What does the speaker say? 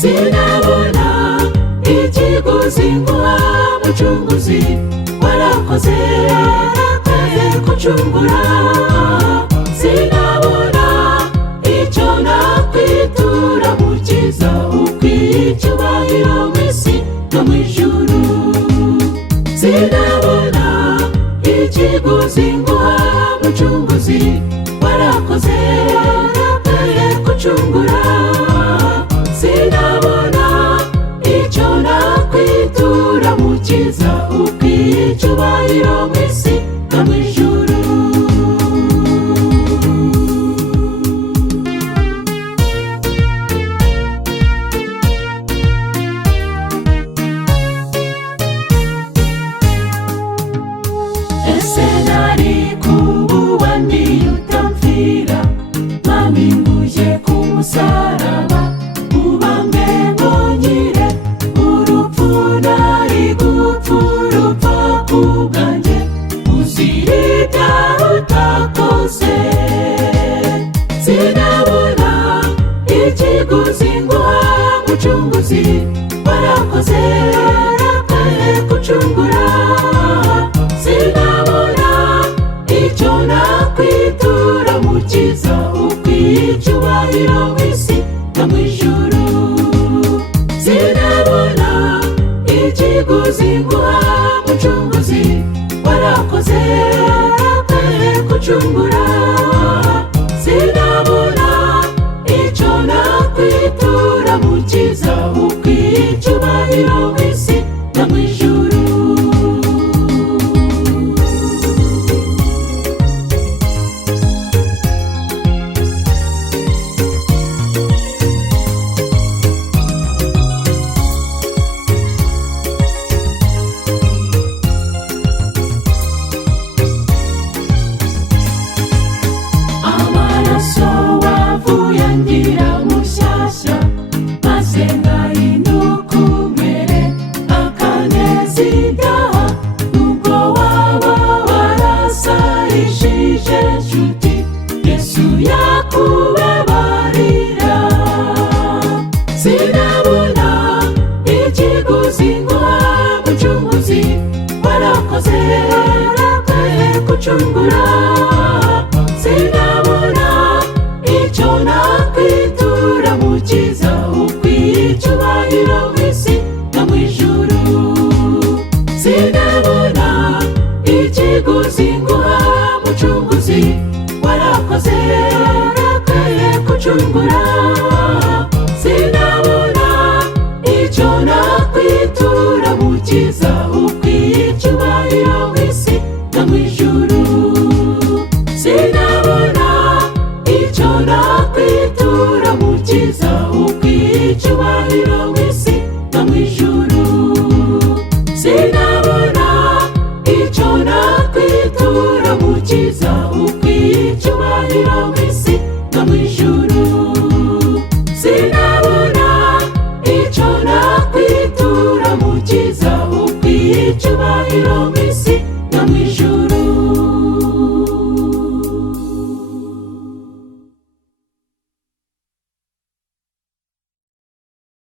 sinabona ikiguzi nguha mucunguzi warakoze kucungura. Sinabona icyo nakwitura mukiza ukwiye icyubahiro mw'isi no mw'ijuru. Sinabona ikiguzi nguha mucunguzi warakoze kucungura. Sinabona icyo nakwitura mukiza ukwiye icyubahiro mw'isi no mw'ijuru. Ese nari kubuwa niyutamfira Mwami nguje ku musaraba ubambe ngonyire urupfu nari gupfa urupfa kubwanjye uzira ibyaha utakoze. Sinabona ikiguzi nguha mucunguzi warakoze kucungura. Sinabona icyo nakwitura mukiza ukwiye icyubahiro mw'isi no mw'ijuru. Sinabona ikiguzi nguha mucunguzi warakoze kucungura. Sinabona icyo nakwitura mukiza ukwiye icyubahiro mw'isi no mw'ijuru. Amaraso wavuye angira mushyashya maze ngahinduka umwere akaneza ibyaha. Nubwo waba warasayishije nshuti Yesu yakubabarira. Sinabona ikiguzi nguha mucunguzi warakoze kucungura. Sinabona icyo nakwitura mukiza ukwiye icyubahiro mw'isi no mw'ijuru. Sinabona ikiguzi nguha mucunguzi warakoze kucungura. Sinabona icyo nakwitura mukiza ukwiye icyubahiro mw'isi no mw'ijuru. Sinabona icyo nakwitura mukiza ukwiye icyubahiro mw'isi no mw'ijuru. Sinabona icyo nakwitura mukiza ukwiye icyubahiro mw'isi no mw'ijuru. Sinabona icyo nakwitura mukiza ukwiye icyubahiro